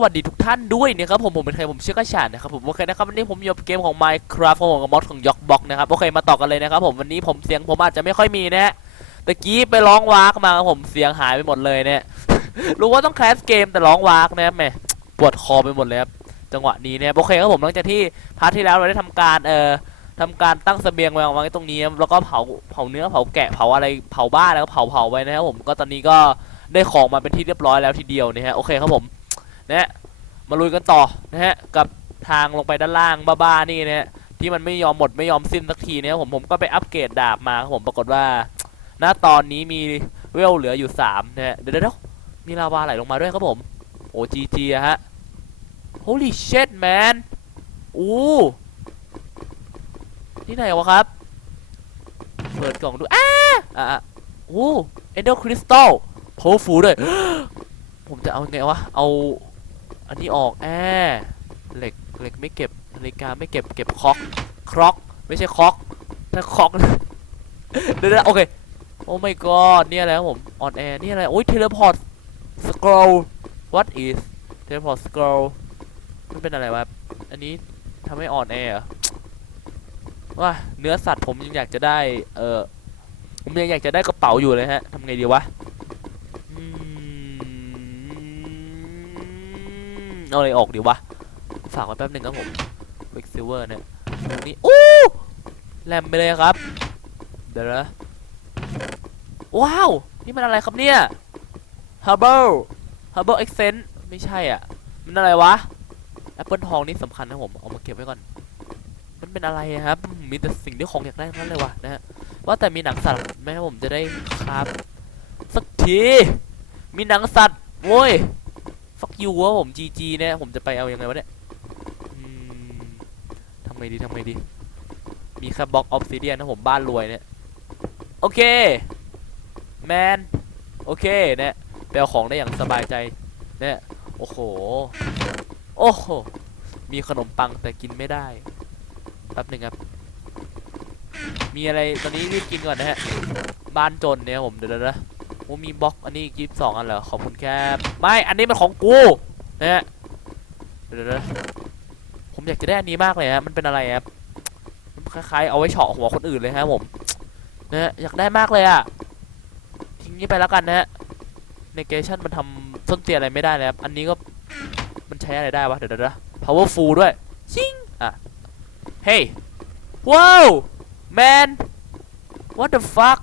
สวัสดีทุกท่านด้วยนะครับผมผมเป็นใครผมเชื่อกระชานนะครับผมโอเคนะครับวันนี้ผมอยู่กับเกมของ Minecraft ของผมกับมอดของยอกบ็อกนะครับโอเคมาต่อกันเลยนะครับผมวันนี้ผมเสียงผมอาจจะไม่ค่อยมีนะฮะตะกี้ไปร้องวากมาครับผมเสียงหายไปหมดเลยเนี่ยรู้ว่าต้องแคสเกมแต่ร้องวากนะแหมปวดคอไปหมดเลยครับจังหวะนี้เนะครับโอเคครับผมหลังจากที่พาร์ทที่แล้วเราได้ทำการเอ่อทำการตั้งเสบียงไว้วางไว้ตรงนี้แล้วก็เผาเผาเนื้อเผาแกะเผาอะไรเผาบ้านแล้วก็เผาเผาไว้นะครับผมก็ตอนนี้ก็ได้ของมาเป็นที่เรียบร้อยแล้วทีเดียวนะฮะโอเคครับผม นะฮะมาลุยกันต่อนะฮะกับทางลงไปด้านล่างบ้าๆนี่นะฮะที่มันไม่ยอมหมดไม่ยอมสิ้นสักทีเนี่ยผมผมก็ไปอัปเกรดดาบมาครับผมปรากฏว่าณตอนนี้มีเวลเหลืออยู่3นะฮะเดี๋ยวเดี๋ยวมีลาวาไหลลงมาด้วยครับผมโอ้จีจีอะฮะ holy shit man อู้ที่ไหนวะครับ เปิดกล่องดู อ้าอะอะโอ้เอนเดอร์คริสตัลโพฟูด้วย ผมจะเอาไงวะ เอา อันนี้ออกแอเหล็กเหล็กไม่เก็บนาฬิกาไม่เก็บเก็บคอกครอกไม่ใช่คอกถ้าคอกเดี๋ยวโอเคโอ้ my god เนี่ยอะไรครับผมออนแอร์นี่อะไรโอ้ยเทเลพอร์ตสครอล what is เทเลพอร์ตสครอลมันเป็นอะไรวะอันนี้ทำให้อ่อนแอร์ว่าเนื้อสัตว์ผมยังอยากจะได้เออผมยังอยากจะได้กระเป๋าอยู่เลยฮะทำไงดีวะ อืม เอาอะไรออกดีวะ ฝากไว้แป๊บหนึ่งครับผม Quick Silver เนี่ยนี่อู้แหลมไปเลยครับ เดี๋ยวนะว้าว นี่มันอะไรครับเนี่ย Hubble Hubble Accent ไม่ใช่อะ มันอะไรวะแอปเปิลทองนี่สำคัญนะผมเอามาเก็บไว้ก่อน มันเป็นอะไรครับ มีแต่สิ่งที่ของอยากได้ทั้งนั้นเลยวะนะฮะว่าแต่มีหนังสัตว์ไหมครับผมจะได้ครับ สักที มีหนังสัตว์โว้ย ฟักยูวะผม GG เนี่ยผมจะไปเอายังไงวะเนี่ยทำไงดีทำไงดี มีแค่บล็อกออฟซิเดียนนะผมบ้านรวยเนี่ย โอเค แมน โอเคเนี่ยไปเอาของได้อย่างสบายใจ เนี่ย โอ้โห โอ้โห มีขนมปังแต่กินไม่ได้ แป๊บหนึ่งครับ มีอะไรตอนนี้รีบกินก่อนนะฮะ บ้านจนเนี่ยผมเดี๋ยวนะ โอ้มีบล็อกอันนี้ยี่สิบสองอันเหรอขอบคุณแค่ไม่อันนี้มันของกูนะฮะเดี๋ยวนะผมอยากจะได้อันนี้มากเลยฮะมันเป็นอะไรครับมันคล้ายๆเอาไว้เฉาะหัวคนอื่นเลยฮะผมนะฮะอยากได้มากเลยอะทิ้งนี้ไปแล้วกันนะฮะในเกชันมันทำส้นเตียอะไรไม่ได้เลยครับอันนี้ก็มันใช้อะไรได้วะเดี๋ยวๆนะ powerful ด้วยชิงอะ hey ว้าว man what the fuck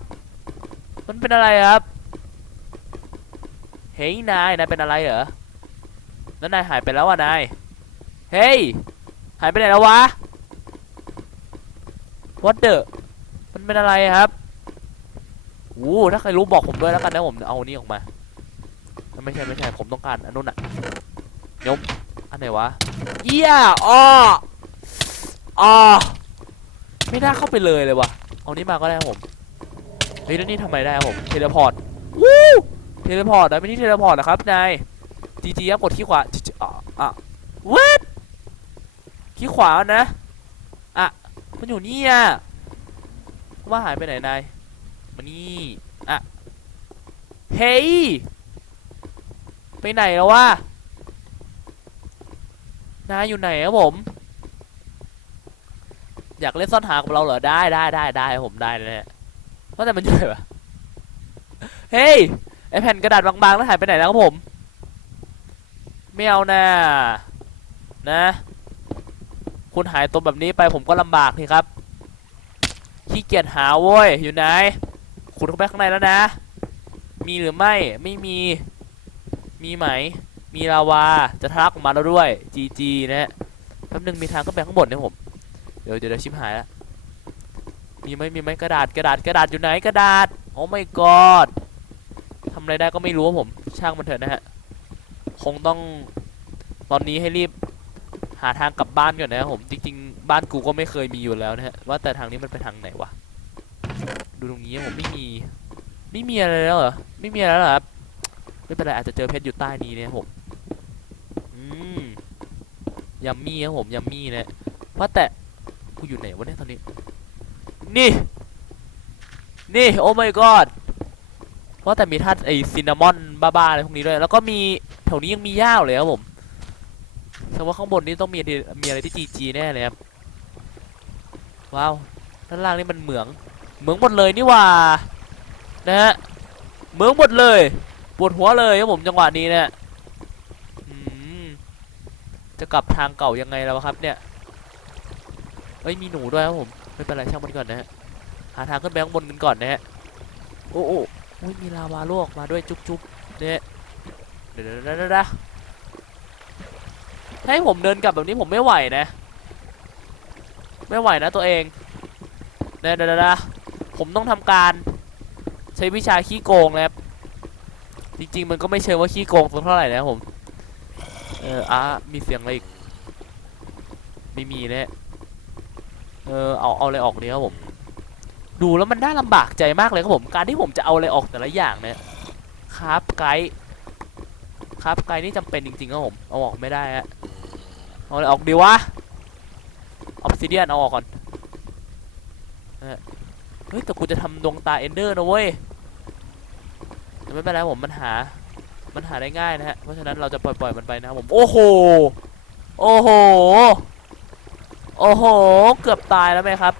มันเป็นอะไรครับ เฮ้ยนายนายเป็นอะไรเหรอแล้วนายหายไปแล้วอะนายเฮ้ยหายไปไหนแล้ววะ what the มันเป็นอะไรครับโอ้ถ้าใครรู้บอกผมด้วยแล้วกันนะผมเอาอันนี้ออกมาไม่ใช่ไม่ใช่ผมต้องการอันนู้นอะเดี๋ยวอันไหนวะเอี้ยอ้ออ้อไม่น่าเข้าไปเลยเลยวะเอานี้มาก็ได้ครับผมเฮ้ยแล้วนี่ทำไมได้ครับผมเทเลพอร์ต เทเลพอร์ตนะไม่นี่เทเลพอร์ตนะครับนายจีจีครับกดขี้ขวาอะอะเวทขี้ขวานะอะมันอยู่นี่อะว่าหายไปไหนนายมานี่อะเฮ้ยไปไหนแล้ววะนายอยู่ไหนครับผม อยากเล่นซ่อนหากับเราเหรอได้ได้ได้ได้ผมได้เลยว่าแต่มันอยู่ไหนวะเฮ้ย ไอแผ่นกระดาษบางๆแล้วหายไปไหนแล้วครับผมไม่เอานะนะ คุณหายตัวแบบนี้ไปผมก็ลำบากทีครับขี้เกียจหาโว้ยอยู่ไหนคุณเข้าไปข้างในแล้วนะ มีหรือไม่ไม่มี มีไหม มีลาวาจะทักออกมาแล้วด้วย GG นะฮะแป๊บนึงมีทางขึ้นไปข้างบนเนี่ยผมเดี๋ยวเดี๋ยวชิบหายล้วมีไหมมีไหมกระดาษกระดาษกระดาษอยู่ไหนกระดาษโอ้ my god ทำอะไรได้ก็ไม่รู้ครับผมช่างมันเถอะนะฮะ คงต้องตอนนี้ให้รีบหาทางกลับบ้านก่อนนะครับผมจริงๆ บ้านกูก็ไม่เคยมีอยู่แล้วนะฮะว่าแต่ทางนี้มันไปทางไหนวะดูตรงนี้ผมไม่มีไม่มีอะไรแล้วเหรอไม่มีอะไรแล้วเหรอครับไม่เป็นไรอาจจะเจอเพชรอยู่ใต้นี้เนี่ยผมอืมยัมมี่ครับผมยัมมี่นะว่าแต่กูอยู่ไหนวะเนี่ยตอนนี้ นี่ นี่โอ้ my god ว่าแต่มีธาตุไอซินนามอนบ้าๆอะไรพวกนี้ด้วย แล้วก็มีแถวนี้ยังมีหญ้าอยู่เลยครับผมแสดงว่าข้างบนนี้ต้องมีมีอะไรที่จีจีแน่เลยครับว้าวด้านล่างนี่มันเหมือง เหมืองหมดเลยนี่ว่านะฮะเหมืองหมดเลยปวดหัวเลยครับผมจังหวะนี้เนี่ยจะกลับทางเก่ายังไงแล้วครับเนี่ยเอ้ยมีหนูด้วยครับผมไม่เป็นไรช่างมันก่อนนะฮะหาทางขึ้นไปข้างบนกันก่อนนะฮะโอ้โอ้โอ้ยมีลาวาลวกมาด้วยจุ๊บจุ๊บเนี่ยเดี๋ยวเดี๋ยวเดี๋ยวเดี๋ยวให้ผมเดินกลับแบบนี้ผมไม่ไหวนะ ไม่ไหวนะตัวเองเดี๋ยวเดี๋ยวผมต้องทำการใช้วิชาขี้โกงนะครับจริงๆ มันก็ไม่เชิงว่าขี้โกงสักเท่าไหร่นะผม เอออะมีเสียงอะไรอีก ไม่มีนะเออ เอา เอาอะไรออกเนี่ยครับผม ดูแล้วมันน่าลำบากใจมากเลยครับผม การที่ผมจะเอาอะไรออกแต่ละอย่างเนี่ยครับไกด์ครับไกด์นี่จำเป็นจริงๆครับผม เอาออกไม่ได้ฮะเอาอะไรออกดีวะออฟซิเดียนเอาออกก่อนเออเฮ้ยแต่กูจะทำดวงตาเอนเดอร์นะเว้ยแต่ไม่เป็นไรผมมันหา มันหาได้ง่ายนะฮะ เพราะฉะนั้นเราจะปล่อยๆมันไปนะครับผม โอ้โห โอ้โห โอ้โห เกือบตายแล้วไหมครับ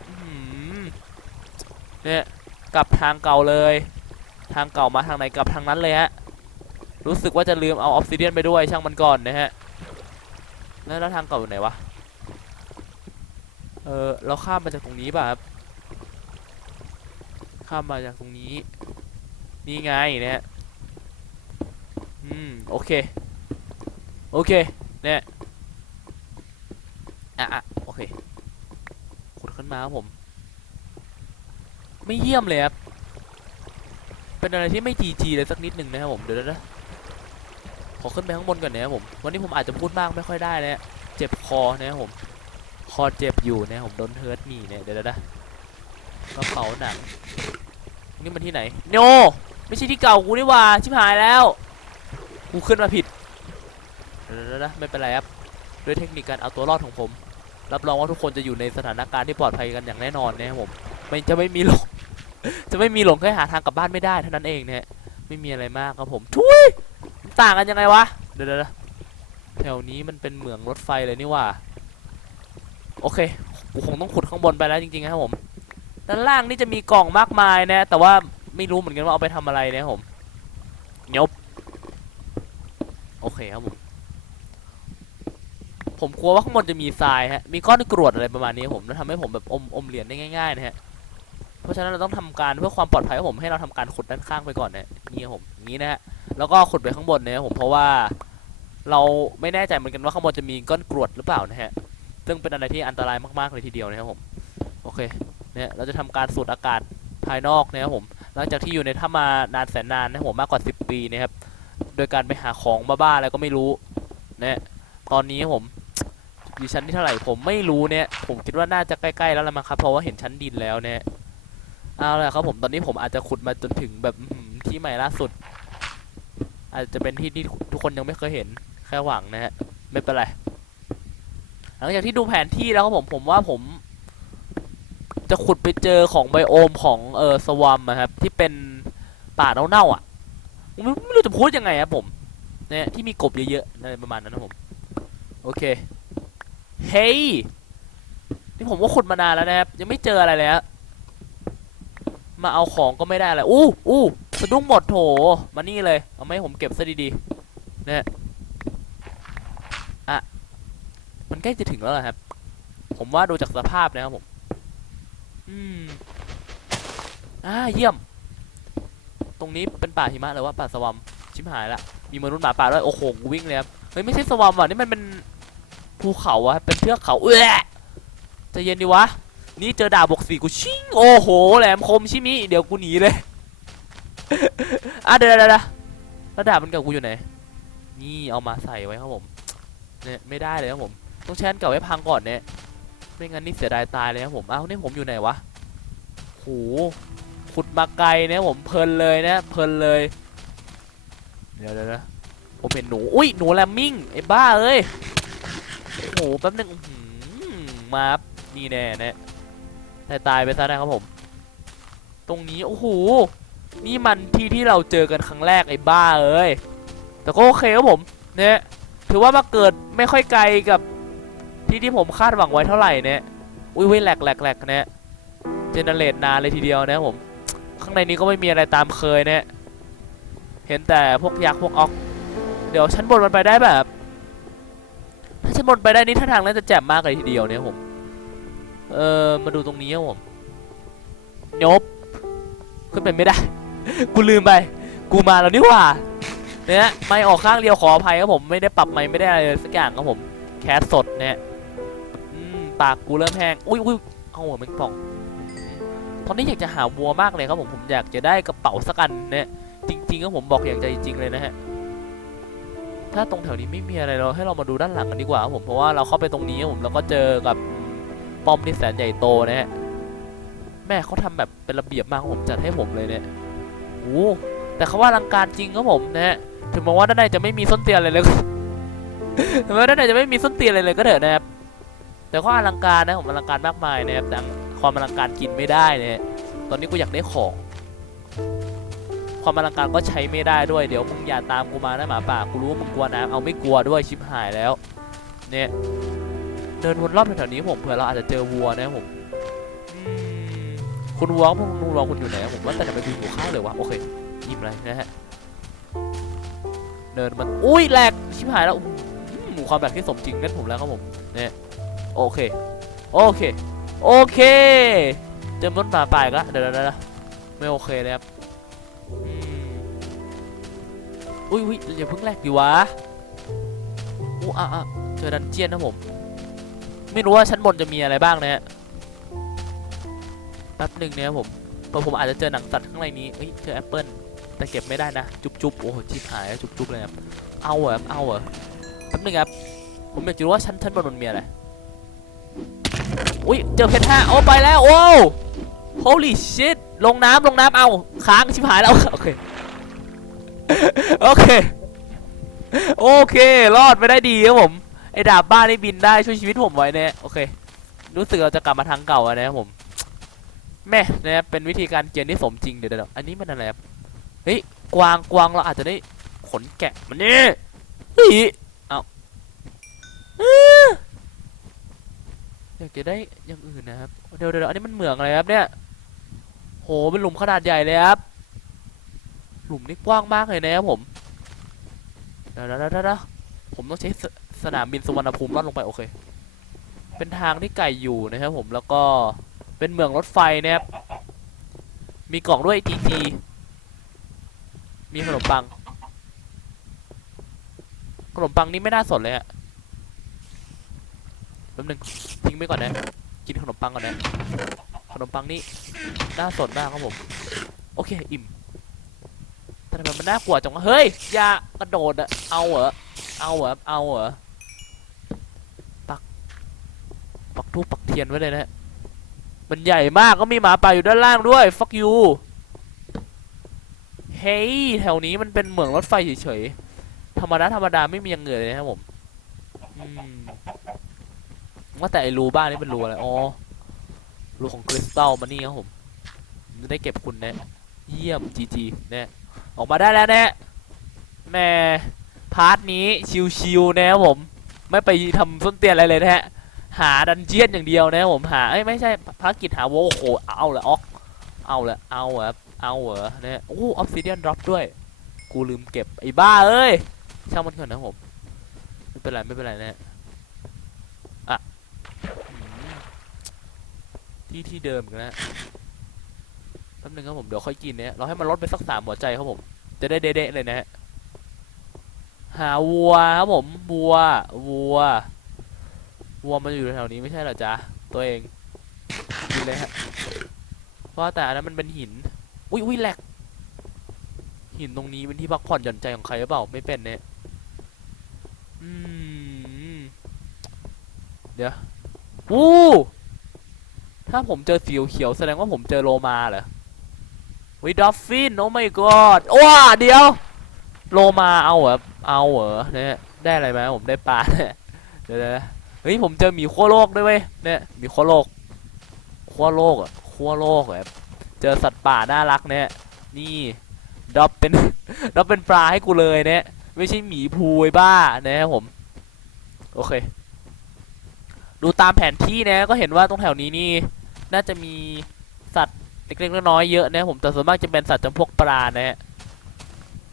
เนี่ยกลับทางเก่าเลย ทางเก่ามาทางไหนกลับทางนั้นเลยฮะรู้สึกว่าจะลืมเอาออฟซิเดียนไปด้วยช่างมันก่อนนะฮะแล้วทางเก่าอยู่ไหนวะเออเราข้ามมาจากตรงนี้ป่ะครับข้ามมาจากตรงนี้ นี่ไงนี่ยอืมโอเคโอเคเนี่ยอะอะโอเคขุดขึ้นมาครับผม ไม่เยี่ยมเลยครับ เป็นอะไรที่ไม่จีจีเลยสักนิดหนึ่งนะครับผม เดี๋ยวนะขอขึ้นไปข้างบนก่อนนะครับผม วันนี้ผมอาจจะพูดมากไม่ค่อยได้นะฮะเจ็บคอนะครับผม คอเจ็บอยู่นะครับผมโดนเฮิร์ตนี่เนี่ยเดี๋ยวนะกระเป๋าหนังนี่มันที่ไหน โน ไม่ใช่ที่เก่ากูนี่ว่า ชิบหายแล้ว กูขึ้นมาผิดเดี๋ยวนะไม่เป็นไรครับ ด้วยเทคนิคการเอาตัวรอดของผม รับรองว่าทุกคนจะอยู่ในสถานการณ์ที่ปลอดภัยกันอย่างแน่นอนนะครับผมไม่จะไม่มีหลง จะไม่มีหลงแค่หาทางกลับบ้านไม่ได้เท่านั้นเองนะฮะไม่มีอะไรมากครับผมทุยต่างกันยังไงวะเดี๋ยวแถวนี้มันเป็นเหมืองรถไฟเลยนี่ว่า โอเคกูคงต้องขุดข้างบนไปแล้วจริงๆครับผมด้านล่างนี่จะมีกล่องมากมายนะ แต่ว่าไม่รู้เหมือนกันว่าเอาไปทำอะไรนะผมเนียบโอเคครับผมผมกลัวว่าข้างบนจะมีทรายฮะมีก้อนกรวดอะไรประมาณนี้ผมแล้วทำให้ผมแบบอมอมเหรียญได้ง่ายๆนะฮะ เพราะฉะนั้นเราต้องทำการเพื่อความปลอดภัยของผมให้เราทำการขุดด้านข้างไปก่อนนะนี่ครับผมนี้นะฮะแล้วก็ขุดไปข้างบนเนะครับผมเพราะว่าเราไม่แน่ใจเหมือนกันว่าข้างบนจะมีก้อนกรวดหรือเปล่านะฮะซึ่งเป็นอะไรที่อันตรายมากๆเลยทีเดียวนะครับผมโอเคเนี่ยเราจะทำการสูดอากาศภายนอกนะครับผม หลังจากที่อยู่ในถ้ำมานานแสนนานนะครับผมมากกว่า 10 ปีนะครับโดยการไปหาของบ้าๆอะไรก็ไม่รู้นะตอนนี้ผมอยู่ชั้นที่เท่าไหร่ผมไม่รู้เนี่ยผมคิดว่าน่าจะใกล้ๆแล้วละมั้งครับเพราะว่าเห็นชั้นดินแล้วเนี่ย เอาละครับผมตอนนี้ผมอาจจะขุดมาจนถึงแบบที่ใหม่ล่าสุด อาจจะเป็นที่ที่ทุกคนยังไม่เคยเห็นแค่หวังนะฮะไม่เป็นไรหลังจากที่ดูแผนที่แล้วครับผมผมว่าผม จะขุดไปเจอของไบโอมของเออสวัมนะครับ ที่เป็นป่าเน่าๆอะไไม่รู้จะพูดยังไงครับผมเนี่ยที่มีกบเยอะๆอะไรประมาณนั้นนะผม โอเค เฮ้ยนี่ผมก็ขุดมานานแล้วนะครับ ยังไม่เจออะไรเลยฮะ มาเอาของก็ไม่ได้เลยอู้อู้สะดุ้งหมดโถมานี่เลย เอามาให้ผมเก็บซะดีๆเนี่ยอะ มันใกล้จะถึงแล้วเหรอครับ ผมว่าดูจากสภาพนะครับผม อืมอ่าเยี่ยม ตรงนี้เป็นป่าหิมะหรือว่าป่าสวัมชิบหายละ มีมนุษย์หมาป่าด้วย โอ้โหวิ่งเลยครับ เฮ้ยไม่ใช่สวัมอะนี่มันเป็นภูเขาอะเป็นเทือกเขาเอ้จะเย็นดีวะ นี่เจอดาบบวกสี่กูชิงโอ้โหแหลมคมชิมิเดี๋ยวกูหนีเลย อะเดี๋ยวเดี๋ยวเดี๋ยวแล้วดาบมันกับกูอยู่ไหน นี่เอามาใส่ไว้ครับผม เนี่ยไม่ได้เลยครับผม ต้องแช่นเก่าไว้พังก่อนเนี่ย ไม่งั้นนี่เสียดายตายเลยครับผม อ้าวนี่ผมอยู่ไหนวะโหขุดมาไกลเนี่ยผมเพลินเลยนะเพลินเลย เดี๋ยวเดี๋ยวนะผมเห็นหนู อุ้ยหนูแลมมิงไอ้บ้าเอ้ยโอ้โหแป๊บนึงมาบนี่แน่แน่ายตายไปซะนะครับผม ตรงนี้ โอ้โห นี่มันที่ที่เราเจอกันครั้งแรกไอ้บ้าเอ้ย แต่ก็โอเคครับผม เนี่ย ถือว่ามาเกิดไม่ค่อยไกลกับที่ที่ผมคาดหวังไว้เท่าไหร่เนี่ย อุ้ยอุ้ยแหลกแหลกแหลกเนี่ยเจเนเรตนานเลยทีเดียวนะผม ข้างในนี้ก็ไม่มีอะไรตามเคยเนี่ย เห็นแต่พวกยักษ์พวกออก เดี๋ยวชั้นบนมันไปได้แบบ ถ้าชั้นบนไปได้นี่ท่าทางน่าจะแจ่มมากเลยทีเดียวเนี่ยผม เออมาดูตรงนี้ครับผมยบขึ้นไปไม่ได้ กูลืมไป กูมาแล้วนี่หว่าเนี่ยไม่ออกข้างเดียวขออภัยครับผมไม่ได้ปรับไม่ไม่ได้อะไรเลยสักอย่างครับผมแคสสดเนี่ยปากกูเริ่มแห้งอุ้ยอุ้ยเอาหัวแมันป่องตอนนี้อยากจะหาวัวมากเลยครับผมผมอยากจะได้กระเป๋าสักอันเนี่ยจริงๆก็ผมบอกอย่างใจจริงๆเลยนะฮะถ้าตรงแถวนี้ไม่มีอะไรเราให้เรามาดูด้านหลังกันดีกว่าครับผมเพราะว่าเราเข้าไปตรงนี้ครับผมแล้วก็เจอกับ ป้อมที่แสนใหญ่โตนะฮะแม่เขาทำแบบเป็นระเบียบมากผมจัดให้ผมเลยเนี่ยโอ้แต่เขาว่าอลังการจริงครับผมนะฮะถึงแม้ว่าด้านในจะไม่มีส้นเตียนอะไรเลยถึงแม้ว่าด้านในจะไม่มีส้นเตียนอะไรเลยก็เถอะนะครับแต่ก็อลังการนะผมอลังการมากมายนะครับแต่ความอลังการกินไม่ได้เนี่ยตอนนี้กูอยากได้ของ ความอลังการก็ใช้ไม่ได้ด้วยเดี๋ยวมึงอย่าตามกูมานะหมาป่ากูรู้ว่ามึงกลัวน้ำเอาไม่กลัวด้วยชิบหายแล้ว เนี่ย เดินวนรอบแถวๆนี้ผมเผื่อเราอาจจะเจอวัวนะครับผมอืมคุณวัวพวกคุณวัวคุณอยู่ไหนอะผมว่าแต่ทำไมดูอยู่ข้าวเลยวะโอเคอิ่มเลยนะฮะเดินมันอุ้ยแหลกชิบหายแล้วอื้อหือความแหลกที่สมจริงนั่นผมแล้วครับผมเนี่ยโอเคโอเคโอเคเจอมดหมาป่าอีก็เดี๋ยวเดี๋ยวเดี๋ยวไม่โอเคเลยครับอืมอุ้ยอุ้ยอย่าเพิ่งแหลกดิวะอู้อะอะเจอดันเจียนนะผม ไม่รู้ว่าชั้นบนจะมีอะไรบ้างนะฮะแป๊บหนึ่งเนี่ยครับผมเพราะผมอาจจะเจอหนังสัตว์ข้างในนี้เฮ้ยเจอแอปเปิลแต่เก็บไม่ได้นะ จุ๊บจุบโอ้โหชิบหายแล้วจุ๊บจุบเลยครับเอาเหรอครับเอาเหรอแป๊บนึงครับ ผมอยากจะรู้ว่าชั้นชั้นบนมันมีอะไรอุ้ยเจอเพชรห้าโอ้ไปแล้วโอ้ holy shit ลงน้ำลงน้ำเอาค้างชิบหายแล้วโอเคโอเค โอเค รอดไปได้ดีครับผม ไอ้ดาบบ้านนี่บินได้ช่วยชีวิตผมไว้เนี่ยโอเค รู้สึกเราจะกลับมาทางเก่าอะนะครับผม แม่นะครับเป็นวิธีการเกียนที่สมจริงเดี๋ยวเดี๋ยวอันนี้มันอะไรครับเฮ้ยกวางกวางเราอาจจะได้ขนแกะมันนี่เฮ้ยเอาอื้ออยากจะได้อย่างอื่นนะครับเดี๋ยวเดี๋ยวอันนี้มันเหมืองอะไรครับเนี่ยโหเป็นหลุมขนาดใหญ่เลยครับหลุมนี่กว้างมากเลยนะครับผมเดี๋ยวเดี๋ยวเดี๋ยวผมต้องใช้ สนามบินสุวรรณภูมิลอดลงไปโอเค เป็นทางที่ไก่อยู่นะครับผมแล้วก็เป็นเมืองรถไฟนะครับ มีกล่องด้วย GG มีขนมปัง ขนมปังนี่ไม่น่าสดเลยอะแป๊บนึงทิ้งไปก่อนนะ กินขนมปังก่อนนะ ขนมปังนี่น่าสดมากครับผม โอเค อิ่ม แต่ทำไมมันน่ากลัวจังวะ เฮ้ย อย่ากระโดดอะเอาเหรอ เอาเหรอ เอาเหรอ ปัก ปักทูปปักเทียนไว้เลยนะฮะมันใหญ่มากก็มีหมาป่าอยู่ด้านล่างด้วย fuck you เฮ้ยแถวนี้มันเป็นเหมืองรถไฟเฉยๆ ธรรมดาธรรมดาไม่มีอย่างเงื่อเลยนะครับผมว่าแต่ไอ้รูบ้านนี่เป็นรูอะไร อ๋อ รูของคริสตัลมานี่ครับผม จะได้เก็บคุณนะ เยี่ยมจีจีนี่ออกมาได้แล้วนะแม่พาร์ทนี้ชิวๆนะครับผม ไม่ไปทำส้นเตียนอะไรเลยนะฮะ หาดันเจียนอย่างเดียวนะครับผมหาเอ้ยไม่ใช่ภารกิจหาโวโอ้โหเอาละออกเอาละเอาเหรอเอาเหรอเนี่ยโอ้ออฟซิเดียนดรอปด้วย กูลืมเก็บไอ้บ้าเอ้ยช่างมันก่อนนะผมไม่เป็นไรไม่เป็นไรนะอะอืมที่ที่เดิมกันนะแป๊บนึงครับผมเดี๋ยวค่อยกินเนี่ยเราให้มันลดไปสักสามหัวใจครับผม จะได้เด๊ะๆเลยนะฮะหาวัวครับผมวัววัว วัวมันอยู่แถวนี้ไม่ใช่เหรอจ๊ะ ตัวเองกินเลยฮะเพราะแต่อันนั้นมันเป็นหิน อุ้ยอุ้ยแหลก หินตรงนี้เป็นที่พักผ่อนหย่อนใจของใครหรือเปล่า ไม่เป็นเนี่ยอืมเดี๋ยววู้ถ้าผมเจอสีเขียวแสดงว่าผมเจอโลมาเหรอวิดอฟฟินโอ้ไม่กอดว้าเดี๋ยว โลมาเอาเหรอ เอาเหรอเนี่ยได้อะไรไหมผมได้ปลาเนี่ยเดี๋ยว เฮ้ยผมเจอหมีขั้วโลกด้วยเว้ยเนี่ยหมีขั้วโลกขั้วโลกอะขั้วโลกแบบเจอสัตว์ป่าน่ารักเนี่ยนี่ดรอปเป็นดรอปเป็นปลาให้กูเลยเนี่ยไม่ใช่หมีภูไอ้บ้านะครับผม โอเค ดูตามแผนที่นะก็เห็นว่าตรงแถวนี้นี่ น่าจะมีสัตว์เล็กๆน้อยๆเยอะนะผมแต่ส่วนมากจะเป็นสัตว์จำพวกปลานะฮะ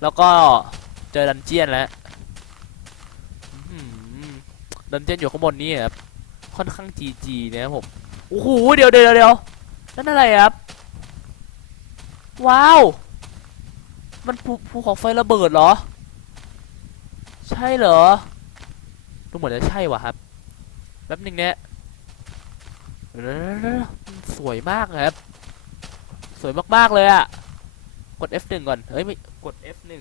แล้วก็เจอดันเจียนแล้ว ดันเจียนอยู่ข้างบนนี่ครับค่อนข้างจีจีนะครับผมโอ้โหเดี๋ยวเดี๋ยวเดี๋ยวนั่นอะไรครับ ว้าว มันภูภูเขาไฟระเบิดเหรอ ใช่เหรอดูเหมือนจะใช่ว่ะครับแป๊บหนึงเนี่ยสวยมากครับ สวยมากๆเลยอะกด F1 ก่อน เฮ้ยไม่กด F1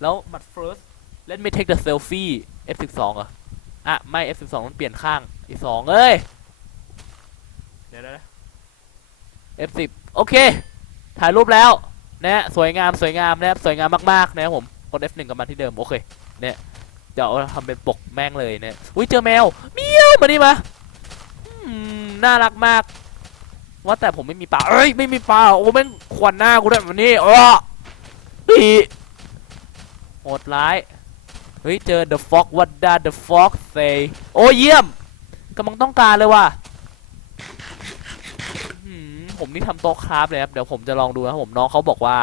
แล้วมัด first let me take the selfie F12 เหร ออะ ไม่ F12 มันเปลี่ยนข้างอีกสองเอ้ย เดี๋ยวนะ F10 โอเค ถ่ายรูปแล้วนะฮะสวยงามสวยงามนะครับสวยงามมากๆนะครับผมกด F1 กลับมาที่เดิม โอเคเนี่ยเดี๋ยวเอาทำเป็นปกแม่งเลยเนี่ยอุ้ยเจอแมวเมียวมานี่มาอืมน่ารักมาก ว่าแต่ผมไม่มีปลาเอ้ยไม่มีปลาโอ้แม่งควันหน้ากูด้วยวันนี้เออปีโหดร้าย เฮ้ยเจอ the fox what does the fox say โอ้เยี่ยมกำลังต้องการเลยว่ะผมนี่ทำโต๊ะคราฟเลยครับเดี๋ยวผมจะลองดูนะผมน้องเขาบอกว่า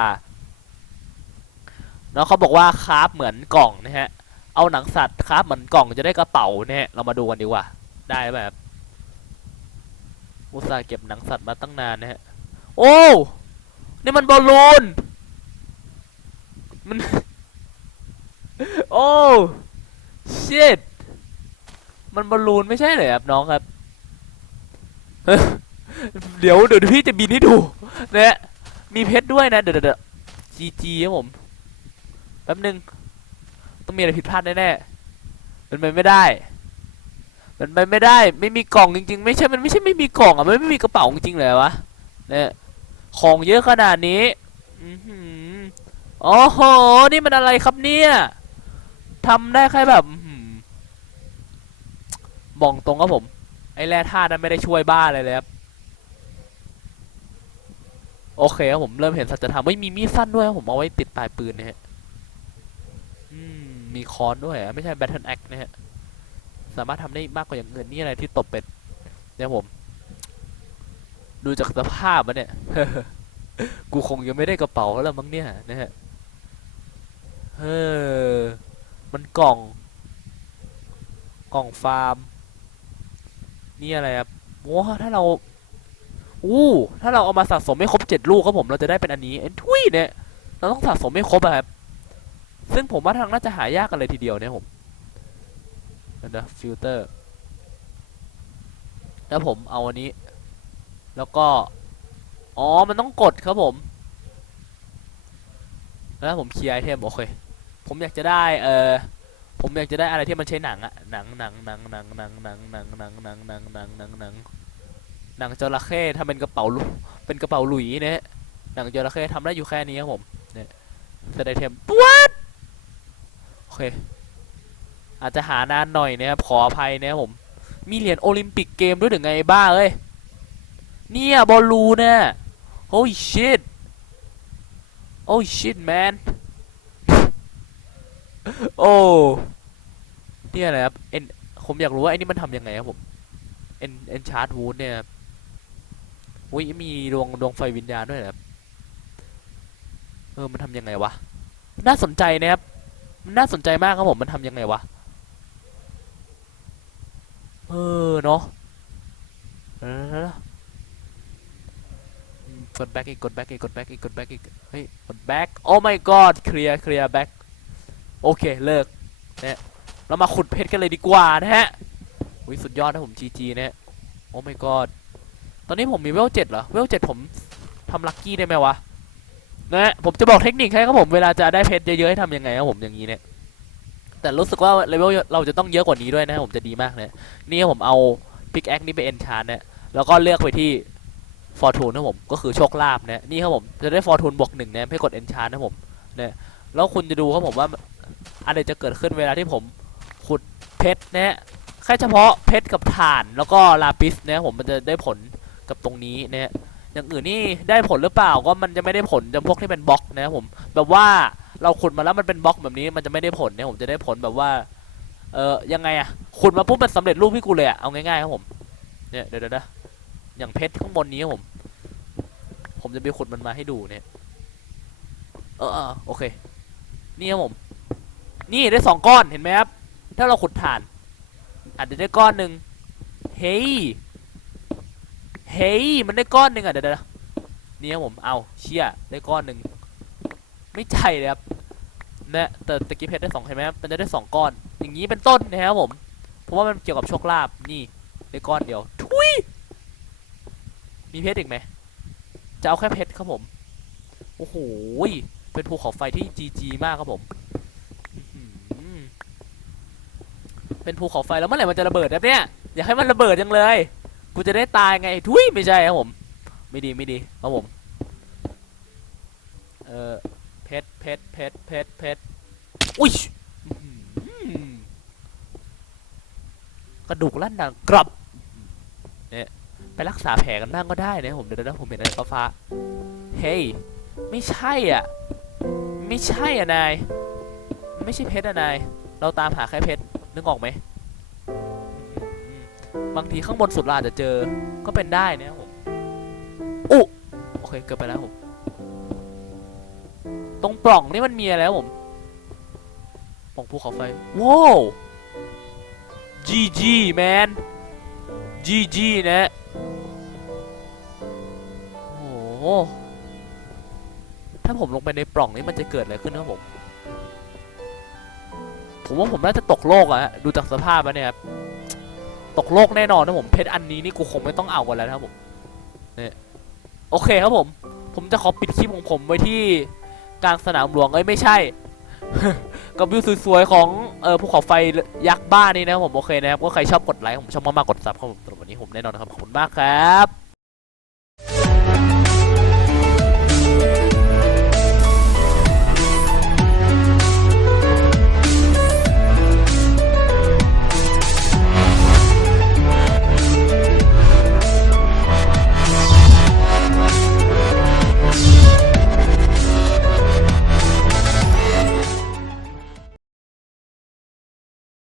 น้องเขาบอกว่าคราฟเหมือนกล่องนะฮะ เอาหนังสัตว์คราฟเหมือนกล่องจะได้กระเป๋านะฮะเรามาดูกันดีกว่า ได้ไหมครับอุตส่าห์เก็บหนังสัตว์มาตั้งนานนะฮะโอ้นี่มันบอลลูนมัน โอ้ชิตมันบอลลูนไม่ใช่เหรอครับน้องครับ เดี๋ยวเดี๋ยวพี่จะบินให้ดูนะฮะมีเพชรด้วยนะ เดี๋ยวเดี๋ยวจีจีครับผมแป๊บนึง ต้องมีอะไรผิดพลาดแน่ๆเป็นไปไม่ได้เป็นไปไม่ได้ ไม่มีกล่องจริง ๆ ไม่ใช่ มันไม่ใช่ไม่มีกล่องอะ มันไม่มีกระเป๋าจริงๆเลยวะ เนี่ยของเยอะขนาดนี้ อือหือโอ้โห นี่มันอะไรครับเนี่ย ทำได้แค่แบบบอกตรงครับผม ไอ้แร่ธาตุนั้นไม่ได้ช่วยบ้าอะไรเลยครับ โอเคครับผมเริ่มเห็นสัจธรรมไม่มีมีดสั้นด้วยครับผมเอาไว้ติดปลายปืนนะฮะมีค้อนด้วยไม่ใช่ Battle Axe นะฮะ สามารถทำได้มากกว่าอย่างอื่นนี่อะไรที่ตบเป็ดเนี่ยผม ดูจากสภาพมันเนี่ย กูคงยังไม่ได้กระเป๋าแล้วมั้งเนี่ยนะฮะเออ มันกล่อง กล่องฟาร์ม นี่อะไรครับโอ้ถ้าเราอู้ถ้าเราเอามาสะสมไม่ครบเจ็ดลูกครับผมเราจะได้เป็นอันนี้เอ็นทุยเนี่ยเราต้องสะสมไม่ครบอะครับซึ่งผมว่าทางน่าจะหายากกันเลยทีเดียวเนี่ยผมเดี๋ยวนะฟิลเตอร์แล้วผมเอาอันนี้ แล้วก็ อ๋อ มันต้องกดครับผม แล้วผมเคลียร์ไอเทมโอเค ผมอยากจะได้เออผมอยากจะได้อะไรที่มันใช้หนังอะหนังหนังหนังหนังหนังหนังหนังหนังหนังหนังหนังหนังหนังหนังจระเข้ทำเป็นกระเป๋าเป็นกระเป๋าหลุยเนี่ยหนังจระเข้ทำได้อยู่แค่นี้ครับผมเนี่ยเซตไอเทมปวดโอเคอาจจะหานานหน่อยนะครับขออภัยนะครับผมมีเหรียญโอลิมปิกเกมด้วยหรือไงบ้าเอ้ยเนี่ยบอลลูเนี่ย holy shit oh shit man โอ้เนี่ยอะไรครับเอ็นผมอยากรู้ว่าไอ้นี่มันทำยังไงครับผมเอ็นเอ็นชาร์ดวูดเนี่ยครับอุ้ยมีดวงดวงไฟวิญญาณด้วยเหรอครับเออมันทำยังไงวะน่าสนใจนะครับมันน่าสนใจมากครับผมมันทำยังไงวะเออเนาะกดแบ็กอีกกดแบ็กอีกกดแบ็กอีกกดแบ็กอีกเฮ้ยกดแบ็กโอ้ my god เคลียร์เคลียร์แบ็ก โอเคเลิกเนี่ยเรามาขุดเพชรกันเลยดีกว่านะฮะอุ้ยสุดยอดนะผม GG นะฮะโอ้ my god ตอนนี้ผมมีเวลเจ็ดเหรอเวลเจ็ดผมทำลัคกี้ได้ไหมวะนะฮะผมจะบอกเทคนิคให้ครับผมเวลาจะได้เพชรเยอะๆให้ทำยังไงครับผมอย่างนี้เนี่ยแต่รู้สึกว่าเลเวลเราจะต้องเยอะกว่านี้ด้วยนะผมจะดีมากเลยนี่ผมเอาพิกแอคนี่ไปเอนชานเนี่ยแล้วก็เลือกไปที่ฟอร์ทูนนะผมก็คือโชคลาภนี่ยนี่ครับผมจะได้ฟอร์ทูนบวกหนึ่งเนี่ยให้กดเอนชานนะผมเนี่ยแล้วคุณจะดูครับผมว่า อะไรจะเกิดขึ้นเวลาที่ผมขุดเพชรเนี่ยแค่เฉพาะเพชรกับถ่านแล้วก็ลาปิสเนี่ยผมมันจะได้ผลกับตรงนี้เนี่ยอย่างอื่นนี่ได้ผลหรือเปล่าก็มันจะไม่ได้ผลจำพวกที่เป็นบล็อกนะครับผมแบบว่าเราขุดมาแล้วมันเป็นบล็อกแบบนี้มันจะไม่ได้ผลเนี่ยผมจะได้ผลแบบว่า เออยังไงอะขุดมาปุ๊บมันสำเร็จรูปให้กูเลยอะเอาง่ายๆครับผมเนี่ยเดี๋ยวเดี๋ยวนะอย่างเพชรข้างบนนี้ครับผม ผมจะไปขุดมันมาให้ดูเนี่ย เออโอเค นี่ครับผม นี่ได้สองก้อนเห็นไหมครับ ถ้าเราขุดถ่าน อาจจะได้ก้อนหนึ่งเฮ้ยเฮ้ยมันได้ก้อนหนึ่งอะเดี๋ยวเดี๋ยวนี่ครับผมเอาเชี่ยได้ก้อนหนึ่งไม่ใช่เลยครับนะแต่ตะกี้เพชรได้สองเห็นไหมครับมันจะได้สองก้อน อย่างนี้เป็นต้นนะครับผมเพราะว่ามันเกี่ยวกับโชคลาภนี่ได้ก้อนเดียวทุยมีเพชรอีกไหมจะเอาแค่เพชรครับผมโอ้โหเป็นภูเขาไฟที่จีจีมากครับผมอื้อหือ เป็นภูเขาไฟแล้วเมื่อไหร่มันจะระเบิดนะเนี่ยอยากให้มันระเบิดจังเลย กูจะได้ตายไงทุยไม่ใช่ครับผม ไม่ดีไม่ดีครับผมเออเพชรเพชรเพชรเพชรเพชรอุ้ยกระดูกลั่นดังกรับเนี่ยไปรักษาแผลกันบ้างก็ได้นะผมเดี๋ยวนะผมเห็นอะไรฟ้าเฮ้ยไม่ใช่อะ ไม่ใช่อะนาย ไม่ใช่เพชรอะนาย เราตามหาแค่เพชร นึกออกไหมบางทีข้างบนสุดเราอาจจะเจอก็เป็นได้นะผมอุ๊โอเคเกิดไปแล้วผมตรงปล่องนี่มันมีอะไรผมปล่องภูเขาไฟว้าว GG man GG นะโอ้โหถ้าผมลงไปในปล่องนี้มันจะเกิดอะไรขึ้นครับผม ผมว่าผมน่าจะตกโลกอะฮะดูจากสภาพแล้วเนี่ยครับตกโลกแน่นอนนะผมเพชรอันนี้นี่กูคงไม่ต้องเอากันแล้วนะครับผมเนี่ยโอเคครับผม ผมจะขอปิดคลิปของผมไว้ที่กลางสนามหลวงเอ้ยไม่ใช่ กับวิวสวยๆของเออภูเขาไฟยักษ์บ้านนี่นะครับผมโอเคนะครับก็ใครชอบกดไลค์ผมชอบมากๆกดซับครับผมสำหรับวันนี้ผมแน่นอนนะครับขอบคุณมากครับ